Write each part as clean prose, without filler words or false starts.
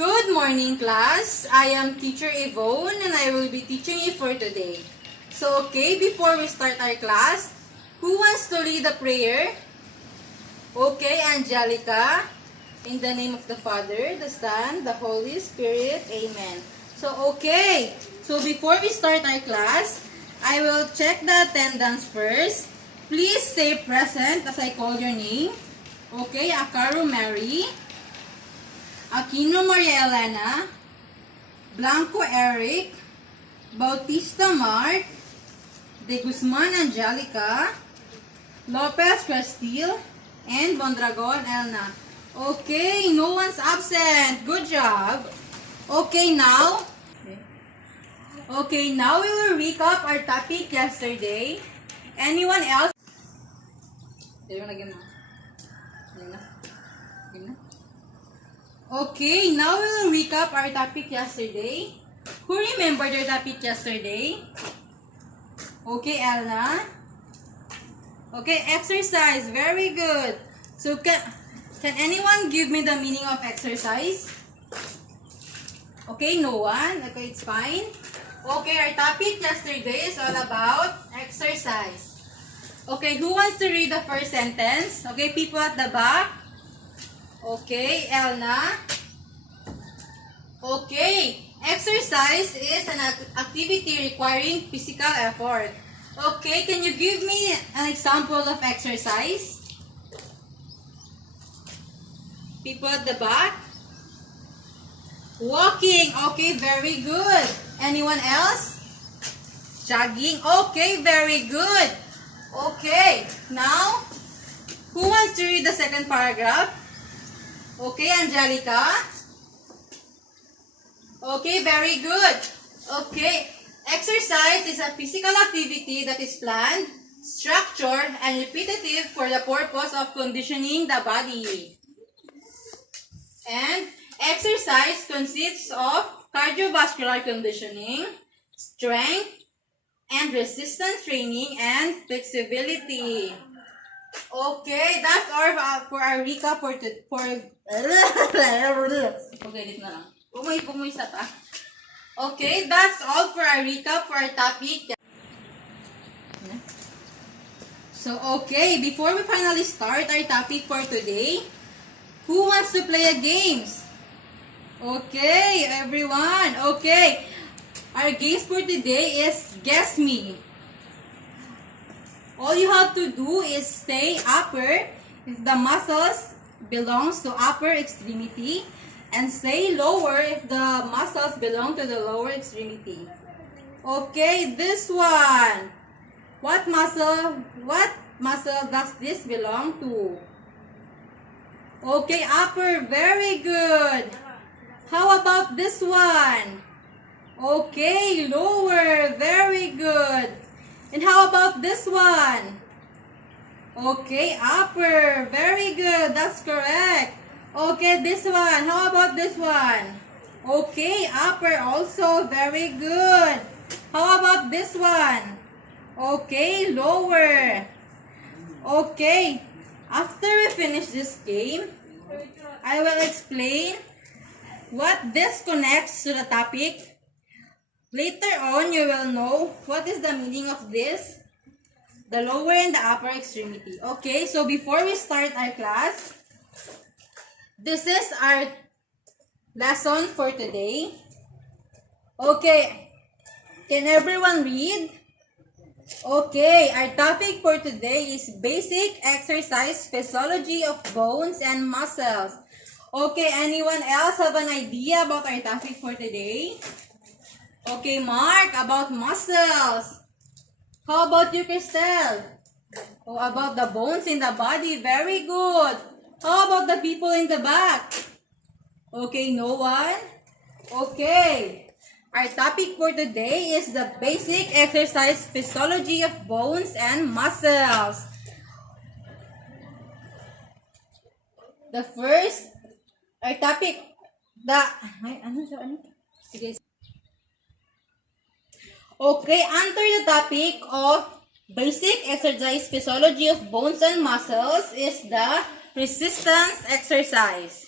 Good morning, class. I am Teacher Yvonne and I will be teaching you for today. So, okay, before we start our class, who wants to lead the prayer? Okay, Angelica. In the name of the Father, the Son, the Holy Spirit. Amen. So, okay. So, before we start our class, I will check the attendance first. Please say present as I call your name. Okay, Acaro Mary. Aquino Maria Elena, Blanco Eric, Bautista Mark, De Guzman Angelica, Lopez Castile, and Mondragon Elna. Okay, no one's absent. Good job. Okay, now we will recap our topic yesterday. Anyone else? Okay, now we will recap our topic yesterday. Who remembered your topic yesterday? Okay, Elna. Okay, exercise. Very good. So, can anyone give me the meaning of exercise? Okay, no one. Okay, it's fine. Okay, our topic yesterday is all about exercise. Okay, who wants to read the first sentence? Okay, people at the back. Okay, Elna. Okay, exercise is an activity requiring physical effort. Okay, can you give me an example of exercise? People at the back. Walking. Okay, very good. Anyone else? Jogging. Okay, very good. Okay, now, who wants to read the second paragraph? Okay, Angelica. Okay, very good. Okay, exercise is a physical activity that is planned, structured, and repetitive for the purpose of conditioning the body. And exercise consists of cardiovascular conditioning, strength, and resistance training, and flexibility. Okay, that's all for our recap okay, dito na lang. Pumoy sa ta. Okay, that's all for our recap for our topic. So, okay, before we finally start our topic for today, who wants to play a games? Okay, everyone. Okay, our games for today is Guess Me. All you have to do is say upper if the muscles belongs to upper extremity and say lower if the muscles belong to the lower extremity. Okay, this one. What muscle does this belong to? Okay, upper. Very good. How about this one? Okay, lower. Very good. And how about this one? Okay, upper. Very good. That's correct. Okay, this one. How about this one? Okay, upper also. Very good. How about this one? Okay, lower. Okay. After we finish this game, I will explain what this connects to the topic. Later on, you will know what is the meaning of this, the lower and the upper extremity. Okay, so before we start our class, this is our lesson for today. Okay, can everyone read? Okay, our topic for today is basic exercise physiology of bones and muscles. Okay, anyone else have an idea about our topic for today? Okay, Mark, about muscles. How about you, Christelle? Oh, about the bones in the body. Very good. How about the people in the back? Okay, no one? Okay. Our topic for today is the basic exercise physiology of bones and muscles. The first, our topic, Okay, under the topic of basic exercise physiology of bones and muscles is the resistance exercise.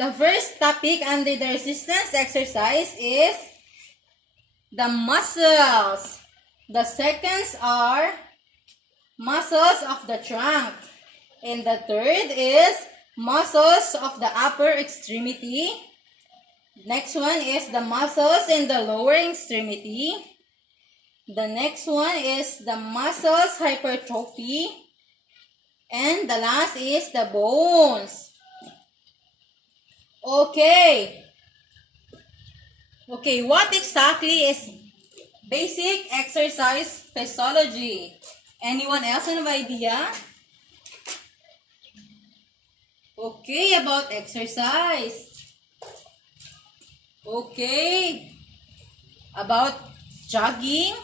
The first topic under the resistance exercise is the muscles. The seconds are muscles of the trunk. And the third is muscles of the upper extremity. Next one is the muscles in the lower extremity. The next one is the muscles hypertrophy. And the last is the bones. Okay. Okay, what exactly is basic exercise physiology? Anyone else have an idea? Okay, about exercise. Okay. About jogging.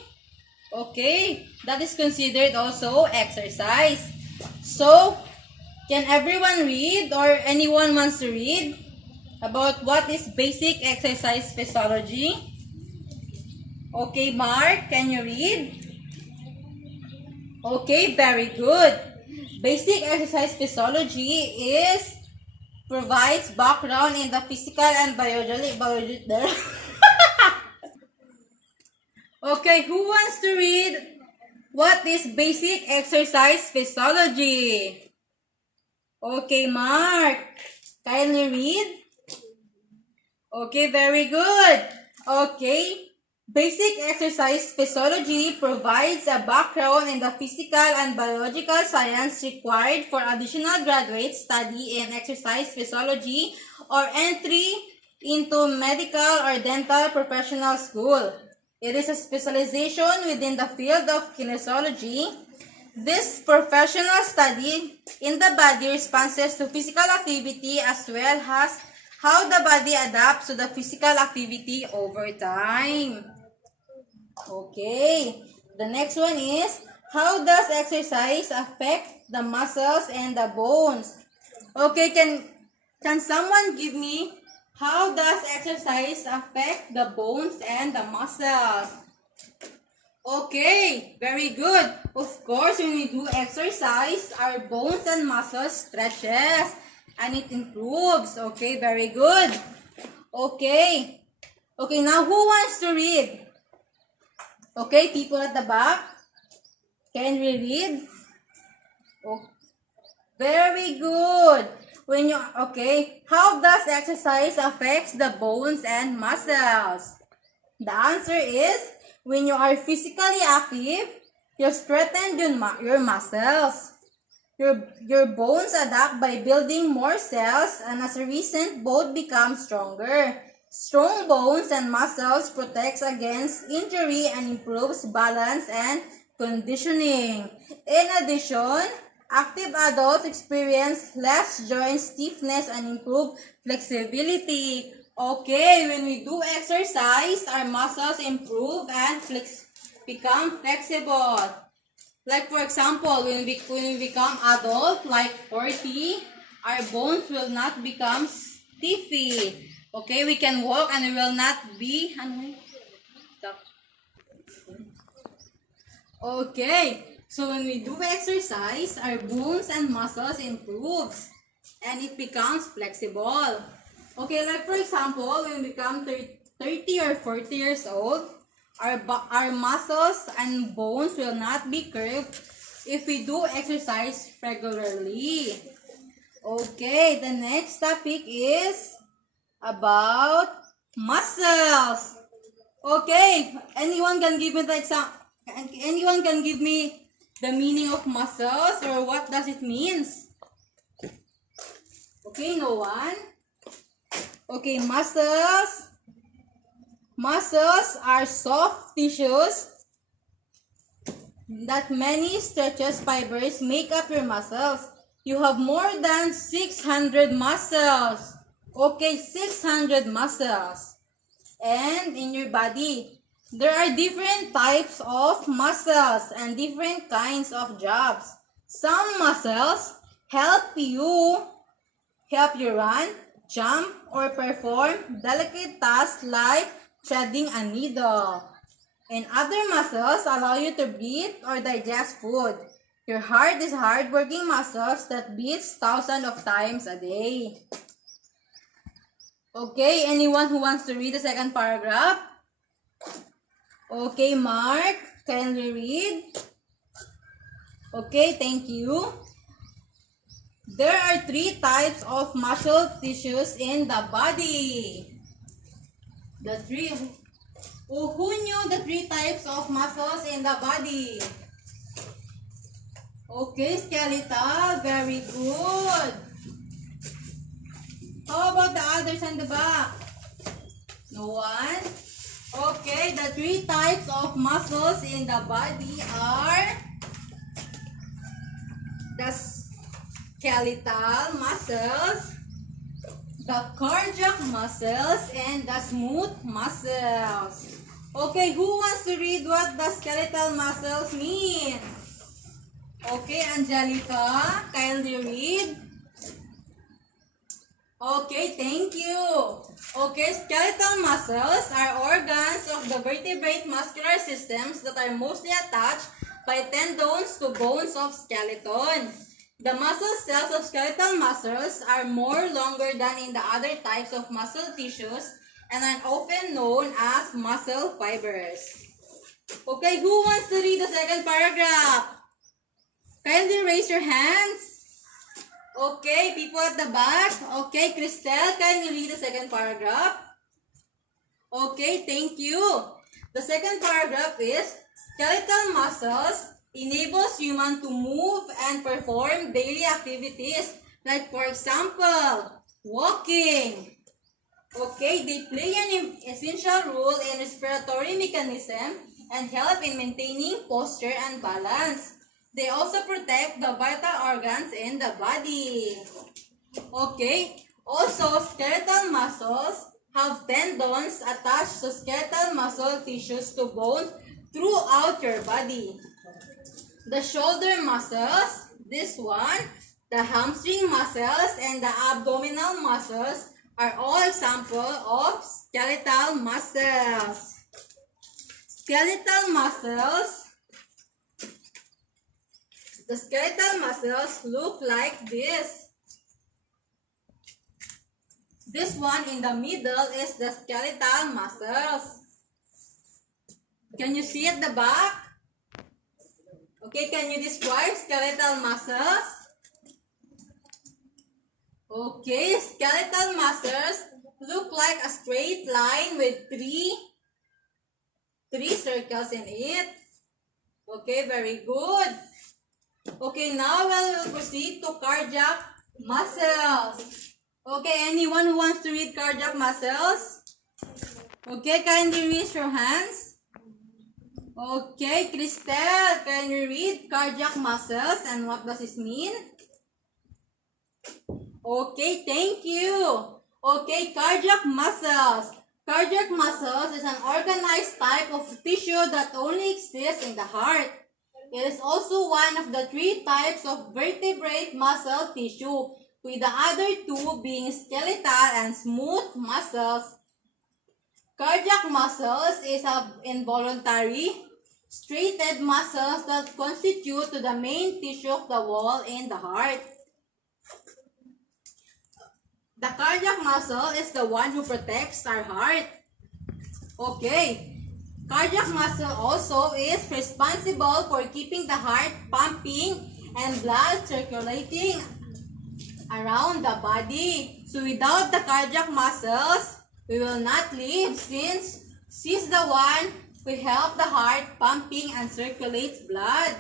Okay, that is considered also exercise. So, can everyone read or anyone wants to read about what is basic exercise physiology? Okay, Mark, can you read? Okay, very good. Basic exercise physiology provides background in the physical and biological. Okay, who wants to read what is basic exercise physiology? Okay, Mark, can you read? Okay, very good. Okay, basic exercise physiology provides a background in the physical and biological science required for additional graduate study in exercise physiology or entry into medical or dental professional school. It is a specialization within the field of kinesiology. This professional study in the body responses to physical activity as well as how the body adapts to the physical activity over time. Okay, the next one is, how does exercise affect the muscles and the bones? Okay, can someone give me how does exercise affect the bones and the muscles? Okay, very good. Of course, when we do exercise, our bones and muscles stretches and it improves. Okay, very good. Okay. Okay, now who wants to read? Okay, people at the back. Can we read? Oh, very good. Okay, how does exercise affects the bones and muscles? The answer is, when you are physically active, you strengthen your muscles. Your bones adapt by building more cells, and as a result, both become stronger. Strong bones and muscles protects against injury and improves balance and conditioning. In addition, active adults experience less joint stiffness and improve flexibility. Okay, when we do exercise, our muscles improve and become flexible. Like for example, when we become adult, like 40, our bones will not become stiffy. Okay, we can walk and we will not be. Okay, so when we do exercise, our bones and muscles improves and it becomes flexible. Okay, like for example, when we become 30 or 40 years old, our muscles and bones will not be curved if we do exercise regularly. Okay, the next topic is about muscles. Okay, anyone can give me the anyone can give me the meaning of muscles or what does it means? Okay, no one? Okay, muscles. Muscles are soft tissues that many stretches fibers make up your muscles. You have more than 600 muscles. Okay, 600 muscles. And in your body, there are different types of muscles and different kinds of jobs. Some muscles help you run, jump, or perform delicate tasks like threading a needle. And other muscles allow you to breathe or digest food. Your heart is hard-working muscles that beats thousands of times a day. Okay, anyone who wants to read the second paragraph? Okay, Mark, can you read? Okay, thank you. There are 3 types of muscle tissues in the body. The 3. Who knew the 3 types of muscles in the body? Okay, skeletal, very good. How about the others in the back? No one? Okay, the 3 types of muscles in the body are the skeletal muscles, the cardiac muscles, and the smooth muscles. Okay, who wants to read what the skeletal muscles mean? Okay, Angelica, kindly read. Okay, thank you. Okay, skeletal muscles are organs of the vertebrate muscular systems that are mostly attached by tendons to bones of skeleton. The muscle cells of skeletal muscles are more longer than in the other types of muscle tissues and are often known as muscle fibers. Okay, who wants to read the second paragraph? Kindly raise your hands. Okay, people at the back. Okay, Cristel, can you read the second paragraph? Okay, thank you. The second paragraph is, skeletal muscles enables human to move and perform daily activities like, for example, walking. Okay, they play an essential role in respiratory mechanism and help in maintaining posture and balance. They also protect the vital organs in the body. Okay, also skeletal muscles have tendons attached to skeletal muscle tissues to bone throughout your body. The shoulder muscles, this one, the hamstring muscles, and the abdominal muscles are all examples of skeletal muscles. Skeletal muscles. The skeletal muscles look like this. This one in the middle is the skeletal muscles. Can you see at the back? Okay, can you describe skeletal muscles? Okay, skeletal muscles look like a straight line with three circles in it. Okay, very good. Okay, now we'll proceed to cardiac muscles. Okay, anyone who wants to read cardiac muscles? Okay, kindly raise your hands. Okay, Cristel, can you read cardiac muscles and what does this mean? Okay, thank you. Okay, cardiac muscles. Cardiac muscles is an organized type of tissue that only exists in the heart. It is also one of the 3 types of vertebrate muscle tissue, with the other 2 being skeletal and smooth muscles. Cardiac muscles is an involuntary, striated muscles that constitute to the main tissue of the wall in the heart. The cardiac muscle is the one who protects our heart. Okay. Cardiac muscle also is responsible for keeping the heart pumping and blood circulating around the body. So without the cardiac muscles, we will not live since she's the one who help the heart pumping and circulates blood.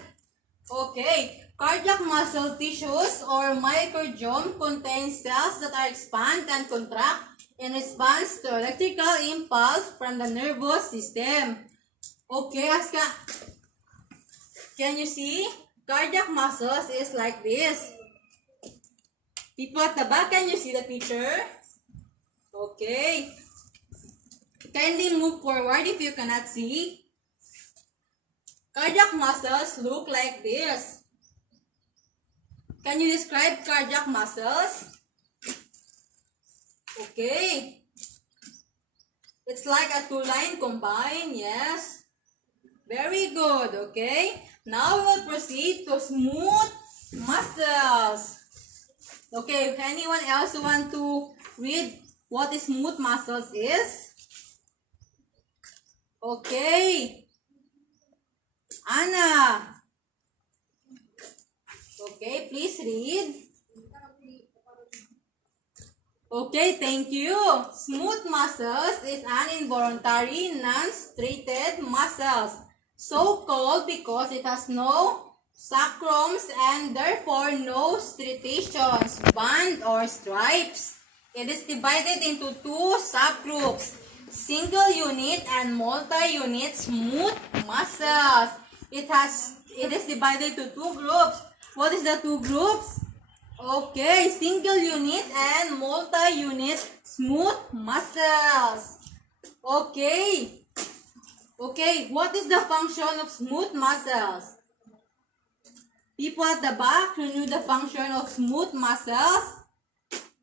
Okay, cardiac muscle tissues or myocardium contains cells that are expand and contract in response to electrical impulse from the nervous system. Okay, Aska, can you see? Cardiac muscles is like this. People at the back, can you see the picture? Okay. Kindly move forward if you cannot see. Cardiac muscles look like this. Can you describe cardiac muscles? Okay. It's like a 2-line combine, yes. Very good, okay. Now we'll proceed to smooth muscles. Okay, if anyone else want to read what smooth muscles is? Okay. Anna. Okay, please read. Okay, thank you. Smooth muscles is an involuntary, non-striated muscles. So called because it has no sacrums and therefore no striations, band or stripes. It is divided into two subgroups, single unit and multi-unit smooth muscles. It is divided into two groups. What is the two groups? Okay, single unit and multi-unit smooth muscles. Okay. Okay, what is the function of smooth muscles? People at the back who knew the function of smooth muscles?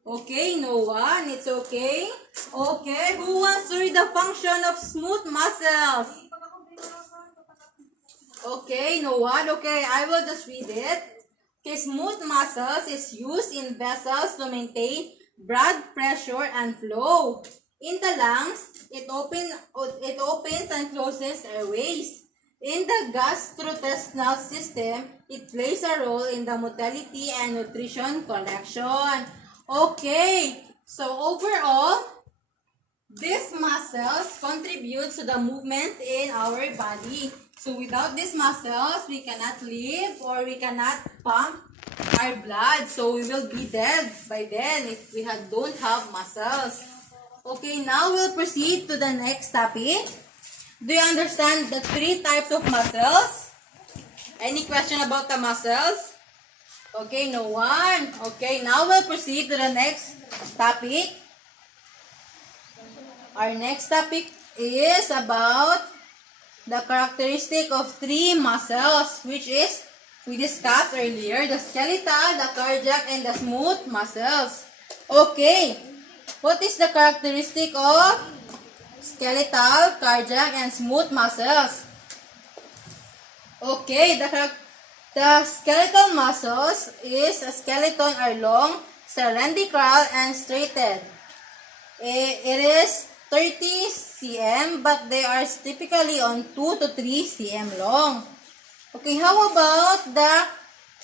Okay, no one. It's okay. Okay, who wants to read the function of smooth muscles? Okay, no one. Okay, I will just read it. Okay, smooth muscles is used in vessels to maintain blood pressure and flow. In the lungs, it opens and closes airways. In the gastrointestinal system, it plays a role in the motility and nutrition collection. Okay, so overall, these muscles contribute to the movement in our body. So without these muscles, we cannot live or we cannot pump our blood. So we will be dead by then if we don't have muscles. Okay, now we'll proceed to the next topic. Do you understand the three types of muscles? Any question about the muscles? Okay, no one. Okay, now we'll proceed to the next topic. Our next topic is about the characteristic of three muscles, which is, we discussed earlier, the skeletal, the cardiac, and the smooth muscles. Okay, what is the characteristic of skeletal, cardiac, and smooth muscles? Okay, the skeletal muscles is a skeleton are long, cylindrical, and straighted. It is 30 cm, but they are typically on 2 to 3 cm long. Okay, how about the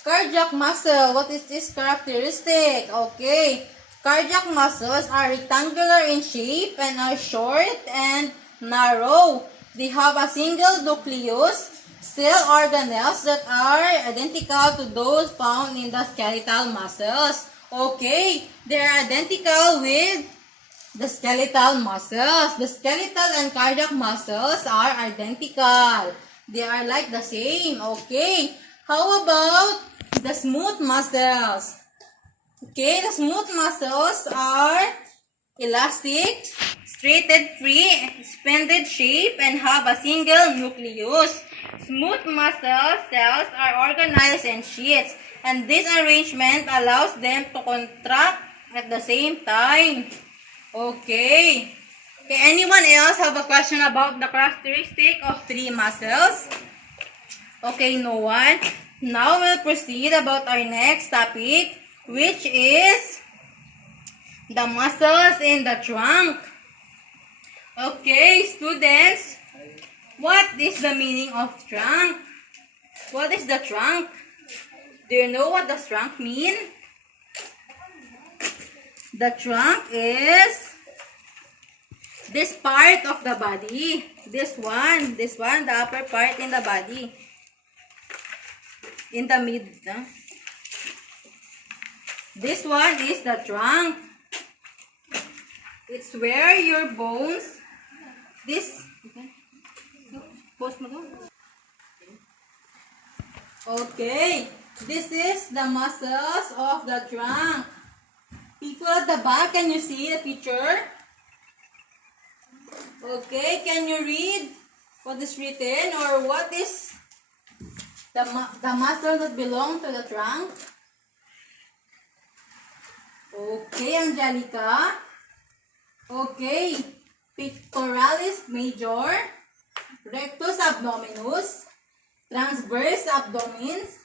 cardiac muscle? What is this characteristic? Okay, cardiac muscles are rectangular in shape and are short and narrow. They have a single nucleus, cell organelles that are identical to those found in the skeletal muscles. Okay, they are identical with the skeletal muscles. The skeletal and cardiac muscles are identical. They are like the same. Okay. How about the smooth muscles? Okay, the smooth muscles are elastic, straighted free, expanded shape, and have a single nucleus. Smooth muscle cells are organized in sheets, and this arrangement allows them to contract at the same time. Okay. Okay, anyone else have a question about the characteristic of three muscles? Okay, no one. Now we'll proceed about our next topic, which is the muscles in the trunk. Okay, students, what is the meaning of trunk? What is the trunk? Do you know what the trunk means? The trunk is this part of the body. This one, the upper part in the body. In the mid. This one is the trunk. It's where your bones, okay, this is the muscles of the trunk. People at the back, can you see the picture? Okay, can you read what is written or what is the muscle that belong to the trunk? Okay, Angelica. Okay, pectoralis major, rectus abdominis, transverse abdominis,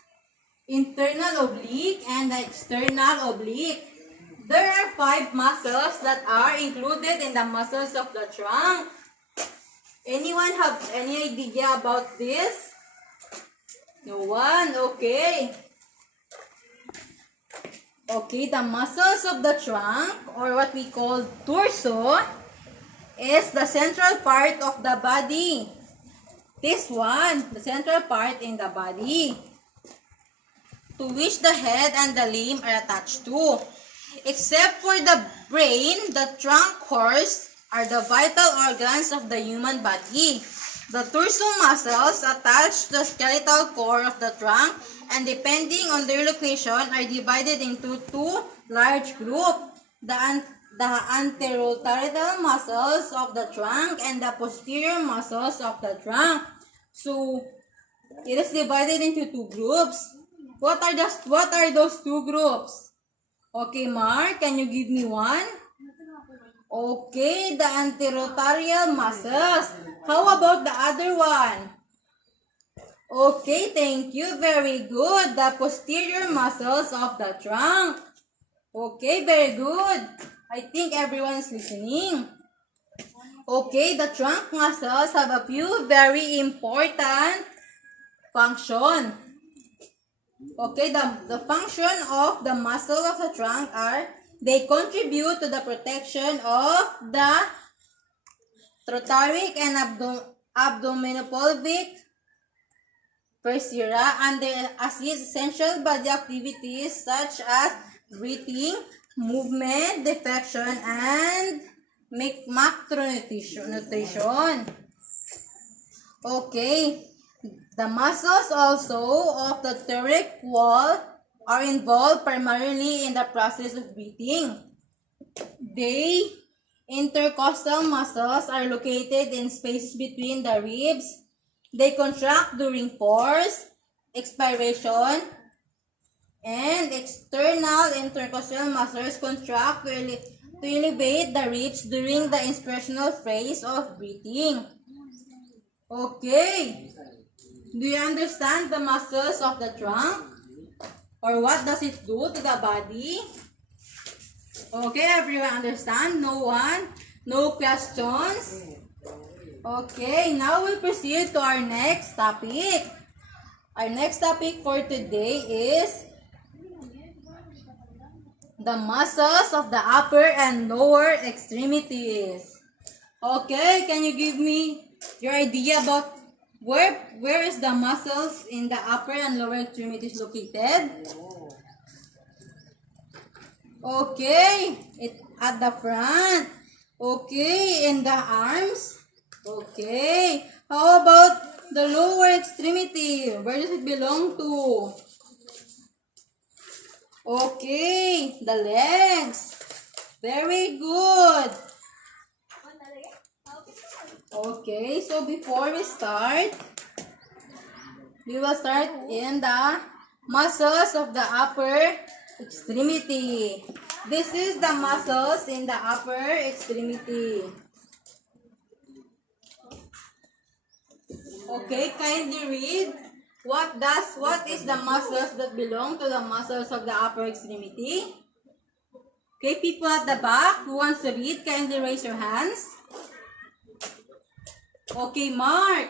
internal oblique, and the external oblique. There are 5 muscles that are included in the muscles of the trunk. Anyone have any idea about this? No one? Okay. Okay, the muscles of the trunk, or what we call torso, is the central part of the body. This one, the central part in the body, to which the head and the limb are attached to. Except for the brain, the trunk horse are the vital organs of the human body. The torso muscles attached to the skeletal core of the trunk, and depending on their location are divided into 2 large groups. The anterolateral muscles of the trunk and the posterior muscles of the trunk. So, it is divided into 2 groups. What are those 2 groups? Okay, Mark, can you give me one? Okay, the anterolateral muscles. How about the other one? Okay, thank you. Very good. The posterior muscles of the trunk. Okay, very good. I think everyone is listening. Okay, the trunk muscles have a few very important functions. Okay, the function of the muscle of the trunk are, they contribute to the protection of the thoracic and abdominopelvic viscera, and they assist essential body activities such as breathing, movement, defecation, and macronutrition. Okay. The muscles also of the thoracic wall are involved primarily in the process of breathing. The intercostal muscles are located in spaces between the ribs. They contract during force, expiration, and external intercostal muscles contract to elevate the ribs during the inspirational phase of breathing. Okay. Do you understand the muscles of the trunk? Or what does it do to the body? Okay, everyone understand? No one? No questions? Okay, now we'll proceed to our next topic. Our next topic for today is the muscles of the upper and lower extremities. Okay, can you give me your idea about where is the muscles in the upper and lower extremities located? Okay, it at the front. Okay, in the arms. Okay, how about the lower extremity? Where does it belong to? Okay, the legs. Very good. Okay, so before we start, we will start in the muscles of the upper extremity. This is the muscles in the upper extremity. Okay, kindly read. What is the muscles that belong to the muscles of the upper extremity? Okay, people at the back who wants to read, kindly raise your hands. Okay, Mark.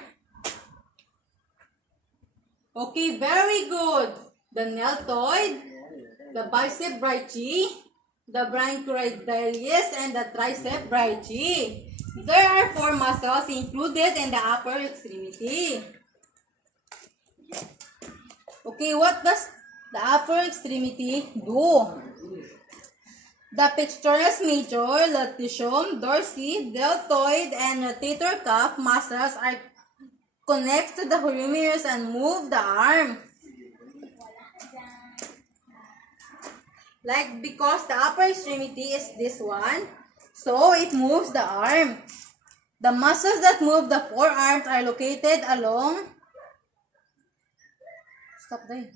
Okay, very good. The deltoid, the bicep brachii, the branchiodialis, and the tricep brachii. There are 4 muscles included in the upper extremity. Okay, what does the upper extremity do? The pectoralis major, latissimus dorsi, deltoid, and rotator cuff muscles are connect to the humerus and move the arm. Like, because the upper extremity is this one, so it moves the arm. The muscles that move the forearms are located along. Stop there.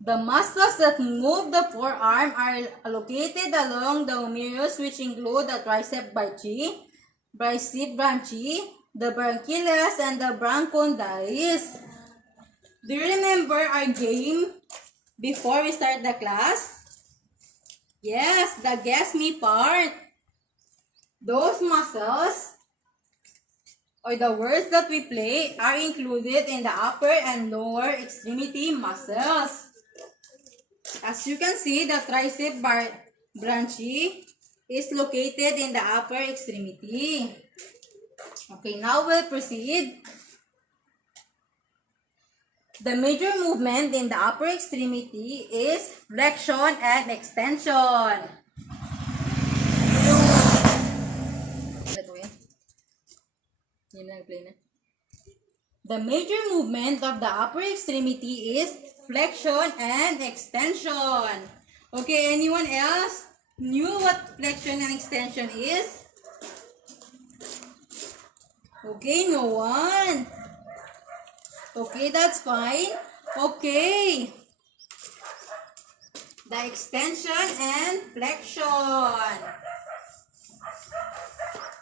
The muscles that move the forearm are located along the humerus, which include the tricep brachii, bicep brachii, the branchialis, and the branchiodialis. Do you remember our game before we start the class? Yes, the guess me part. Those muscles or the words that we play are included in the upper and lower extremity muscles. As you can see, the tricep branchii is located in the upper extremity. Okay, now we'll proceed. The major movement in the upper extremity is flexion and extension. The major movement of the upper extremity is flexion and extension. Okay, anyone else knew what flexion and extension is? Okay, no one. Okay, that's fine. Okay. The extension and flexion.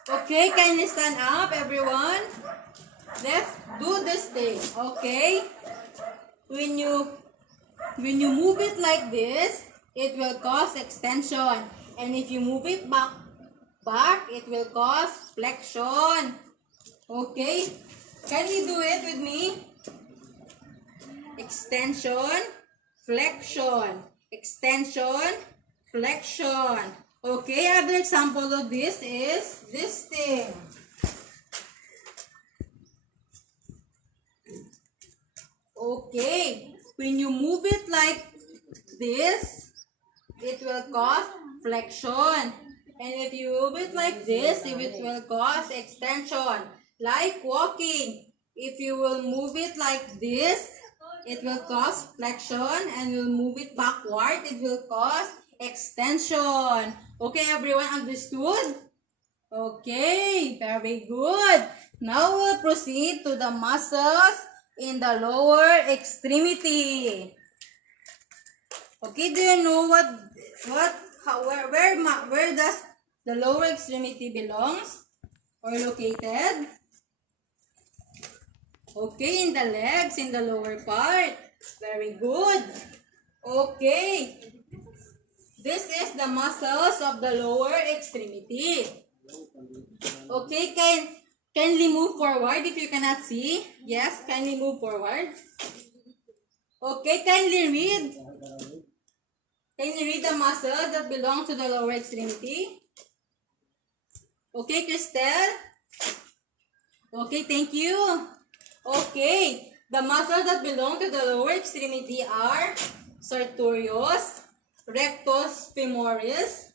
Okay, can you stand up, everyone? Let's do this thing, okay? When you move it like this, it will cause extension. And if you move it back, it will cause flexion. Okay? Can you do it with me? Extension, flexion. Extension, flexion. Okay, other example of this is this thing. Okay, when you move it like this, it will cause flexion. And if you move it like this, it will cause extension. Like walking, if you will move it like this, it will cause flexion. And you'll move it backward, it will cause extension. Okay, everyone understood? Okay, very good. Now we'll proceed to the muscles in the lower extremity. Okay, do you know where does the lower extremity belongs or located? Okay, in the legs, in the lower part. Very good. Okay. This is the muscles of the lower extremity. Okay, kindly move forward if you cannot see. Yes, kindly move forward. Okay, kindly read. Can you read the muscles that belong to the lower extremity? Okay, Cristel? Okay, thank you. Okay, the muscles that belong to the lower extremity are sartorius, rectus femoris,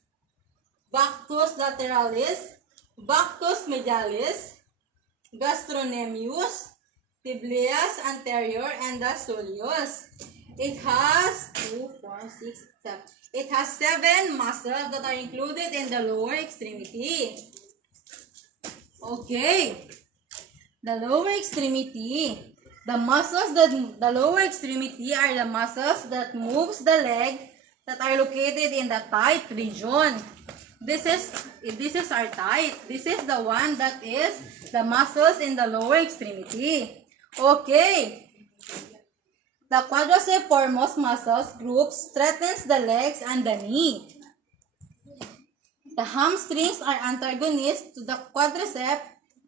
Vactus lateralis, Vactus medialis, gastrocnemius, tibialis anterior, and the soleus. It has 7 muscles that are included in the lower extremity. Okay. The lower extremity. The muscles that the lower extremity are the muscles that moves the leg that are located in the thigh region. This is our thigh. This is the one that is the muscles in the lower extremity. Okay. The quadriceps muscles group strengthens the legs and the knee. The hamstrings are antagonists to the quadriceps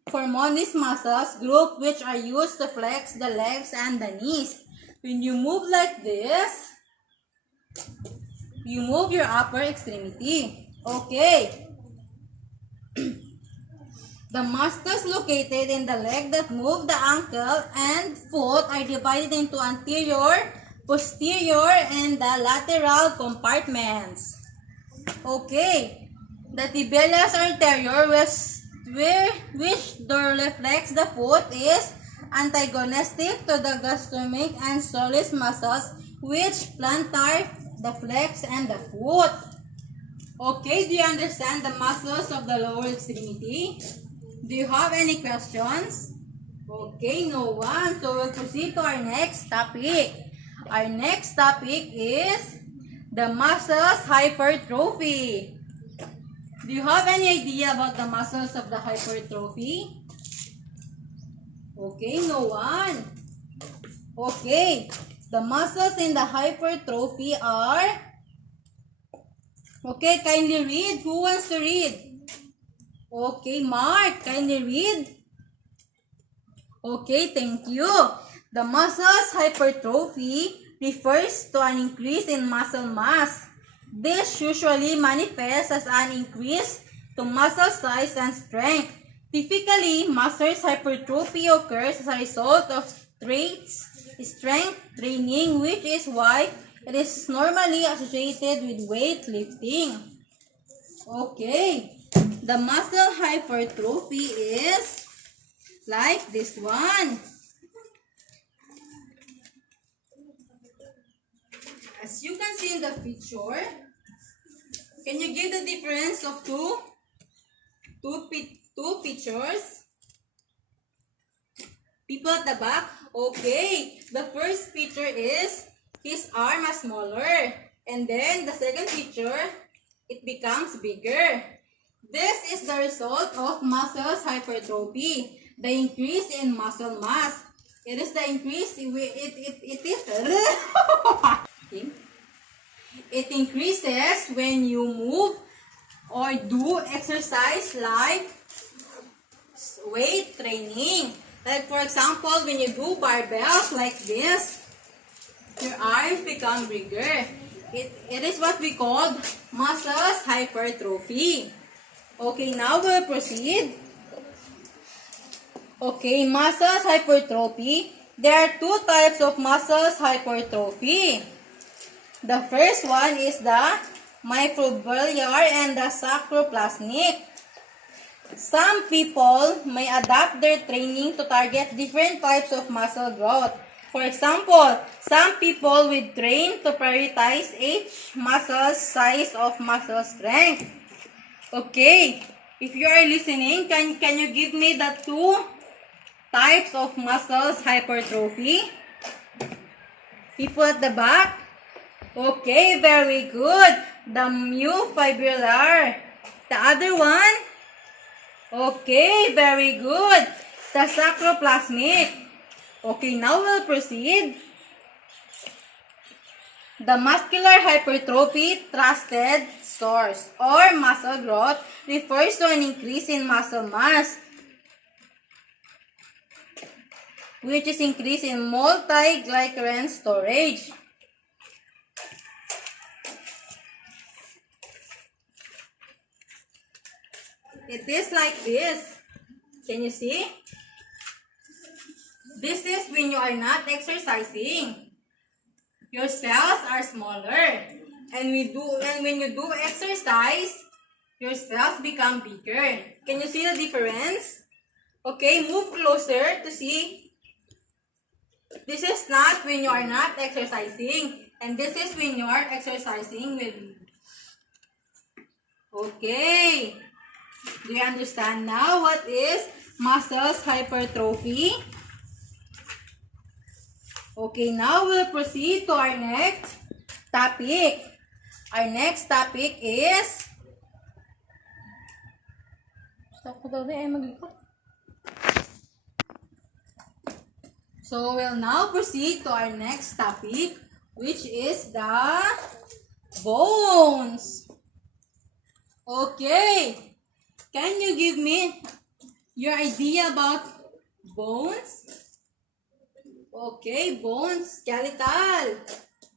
femoris muscles group, which are used to flex the legs and the knees. When you move like this, you move your upper extremity. Okay. The muscles located in the leg that move the ankle and foot are divided into anterior, posterior, and the lateral compartments. Okay. The tibialis anterior, which reflects the foot, is antagonistic to the gastrocnemic and soleus muscles, which plantar the flex and the foot. Okay, do you understand the muscles of the lower extremity? Do you have any questions? Okay, no one. So we'll proceed to our next topic. Our next topic is the muscles hypertrophy. Do you have any idea about the muscles of the hypertrophy? Okay, no one. Okay, The muscles in the hypertrophy are... Okay, kindly read. Who wants to read? Okay, Mark, kindly read. Okay, thank you. The muscles hypertrophy refers to an increase in muscle mass. This usually manifests as an increase to muscle size and strength. Typically, muscle hypertrophy occurs as a result of strength training, which is why it is normally associated with weightlifting. Okay, the muscle hypertrophy is like this one. As you can see in the picture, can you give the difference of two pictures? People at the back. Okay, the first picture is his arm is smaller, and then the second picture, it becomes bigger. This is the result of muscle hypertrophy, the increase in muscle mass. It is the increase. It increases when you move or do exercise like weight training. Like for example, when you do barbells like this, your arms become bigger. It is what we call muscle hypertrophy. Okay, now we'll proceed. Okay, muscle hypertrophy. There are two types of muscle hypertrophy. The first one is the microvillar and the sarcoplasmic. Some people may adapt their training to target different types of muscle growth. For example, some people will train to prioritize each muscle size of muscle strength. Okay, if you are listening, can you give me the two types of muscles hypertrophy? People at the back? Okay, very good. The myofibrillar. The other one? Okay, very good. The sarcoplasmic. Okay, now we'll proceed. The muscular hypertrophy trusted source or muscle growth refers to an increase in muscle mass, which is increase in multi-glycerin storage. It is like this. Can you see? This is when you are not exercising. Your cells are smaller. And when you do exercise, your cells become bigger. Can you see the difference? Okay, move closer to see. This is not when you are not exercising. And this is when you are exercising with me. Okay. Do you understand now what is muscles hypertrophy? Okay, now we'll proceed to our next topic. Our next topic is... So we'll now proceed to our next topic, which is the bones. Okay. Can you give me your idea about bones? Okay, bones, skeletal.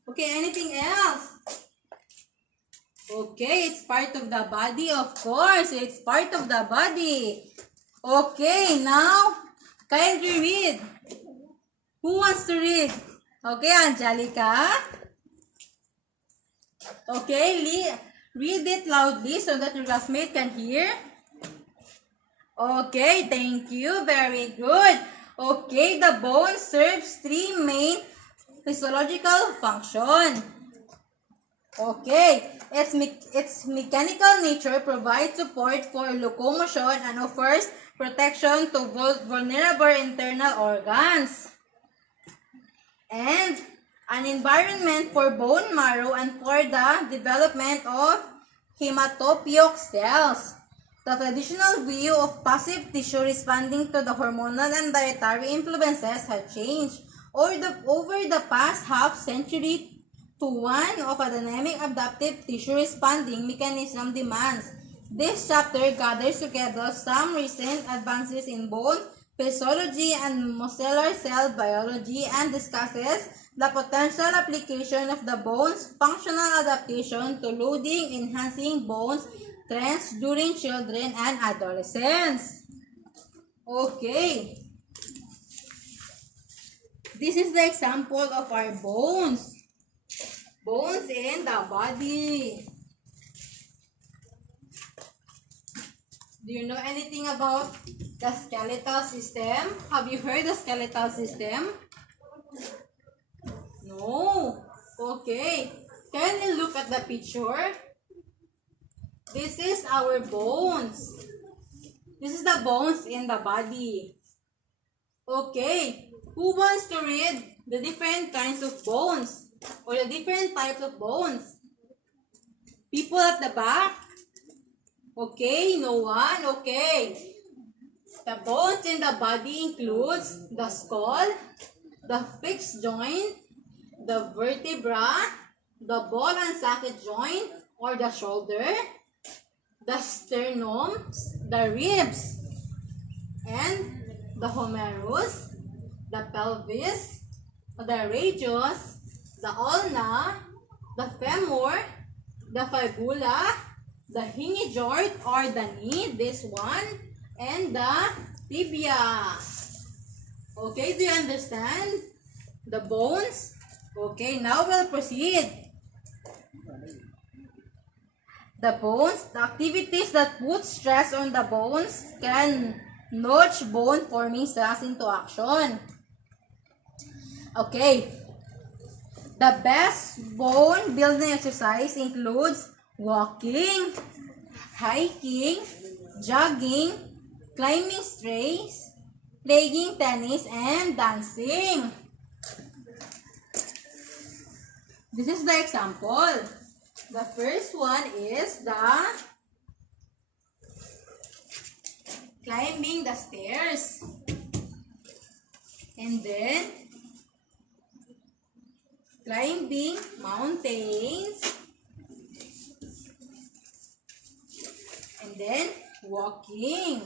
Okay, anything else? Okay, it's part of the body, of course. It's part of the body. Okay, now, kindly read. Who wants to read? Okay, Angelica. Okay, read it loudly so that your classmate can hear. Okay, thank you. Very good. Okay, the bone serves three main physiological functions. Okay, its mechanical nature provides support for locomotion and offers protection to vulnerable internal organs. And an environment for bone marrow and for the development of hematopoietic cells. The traditional view of passive tissue responding to the hormonal and dietary influences has changed over the past half century to one of a dynamic adaptive tissue responding mechanism demands. This chapter gathers together some recent advances in bone physiology and molecular cell biology and discusses the potential application of the bone's functional adaptation to loading enhancing bones trends during children and adolescents. Okay. This is the example of our bones. Bones in the body. Do you know anything about the skeletal system? Have you heard the skeletal system? No. Okay. Can you look at the picture? This is our bones. This is the bones in the body. Okay. Who wants to read the different kinds of bones or the different types of bones? People at the back? Okay, no one? Okay. The bones in the body includes the skull, the fixed joint, the vertebra, the ball and socket joint or the shoulder, the sternum, the ribs, and the humerus, the pelvis, the radius, the ulna, the femur, the fibula, the hinge joint or the knee, this one, and the tibia. Okay, do you understand the bones? Okay, now we'll proceed. The bones, the activities that put stress on the bones can nudge bone-forming cells into action. Okay, the best bone-building exercise includes walking, hiking, jogging, climbing stairs, playing tennis, and dancing. This is the example. The first one is the climbing the stairs. And then climbing mountains. And then walking.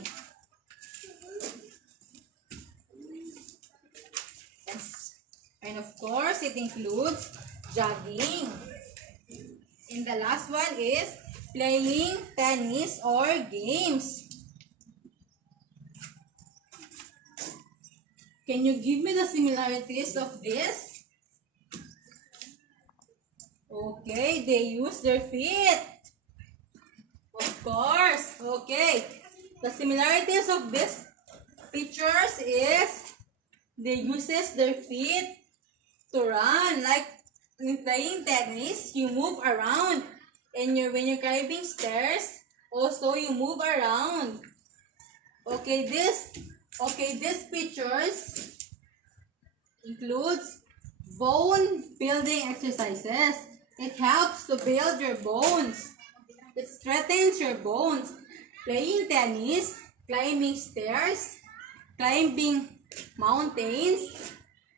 Yes. And of course, it includes jogging. And the last one is playing tennis or games. Can you give me the similarities of this? Okay, they use their feet. Of course. Okay. The similarities of these pictures is they uses their feet to run. Like in playing tennis, you move around. And when you're climbing stairs, also you move around. Okay, these pictures includes bone building exercises. It helps to build your bones. It strengthens your bones. Playing tennis, climbing stairs, climbing mountains,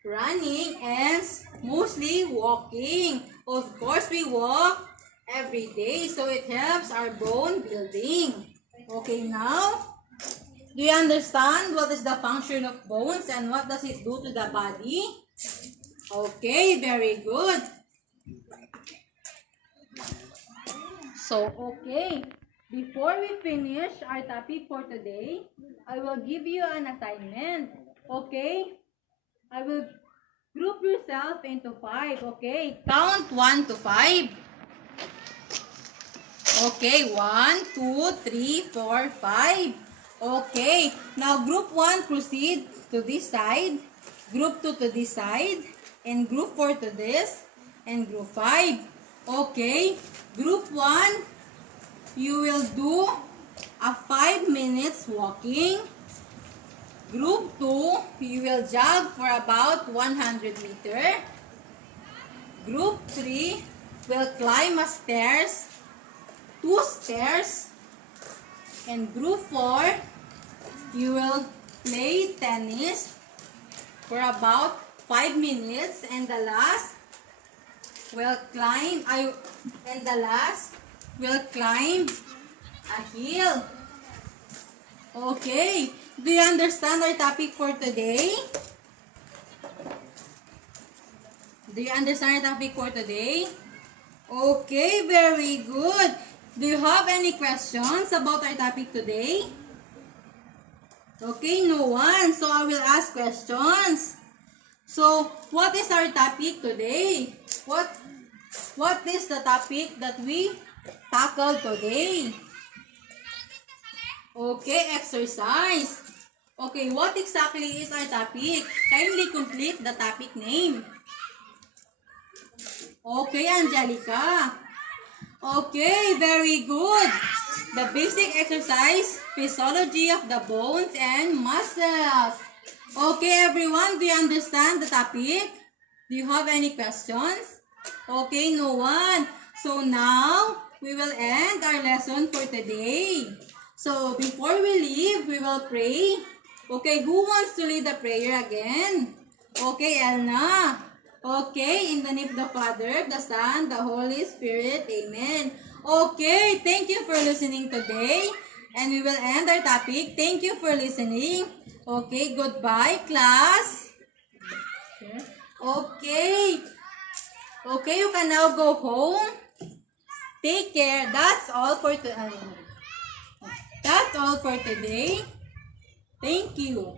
running, and mostly walking. Of course, we walk every day, so it helps our bone building. Okay, now, do you understand what is the function of bones and what does it do to the body? Okay, very good. So, okay, before we finish our topic for today, I will give you an assignment. Okay? I will group yourself into 5. Okay? Count 1 to 5. Okay, 1, 2, 3, 4, 5. Okay, now group 1 proceed to this side, group 2 to this side, and group 4 to this, and group 5. Okay, group 1, you will do a 5 minutes walking. Group 2, you will jog for about 100 meters. Group 3 will climb a stairs, 2 stairs. And group 4, you will play tennis for about 5 minutes, and the last will climb a hill. Okay, do you understand our topic for today? Do you understand our topic for today? Okay, very good. Do you have any questions about our topic today? Okay, no one. So I will ask questions. So, what is our topic today? What is the topic that we tackled today? Okay, exercise. Okay, what exactly is our topic? Kindly complete the topic name. Okay, Angelica. Okay, very good. The basic exercise, physiology of the bones and muscles. Okay, everyone, do you understand the topic? Do you have any questions? Okay, no one. So now, we will end our lesson for today. So, before we leave, we will pray. Okay, who wants to lead the prayer again? Okay, Elna. Okay, in the name of the Father, the Son, the Holy Spirit. Amen. Okay, thank you for listening today. And we will end our topic. Thank you for listening. Okay, goodbye, class. Okay. Okay, you can now go home. Take care. That's all for today. Thank you.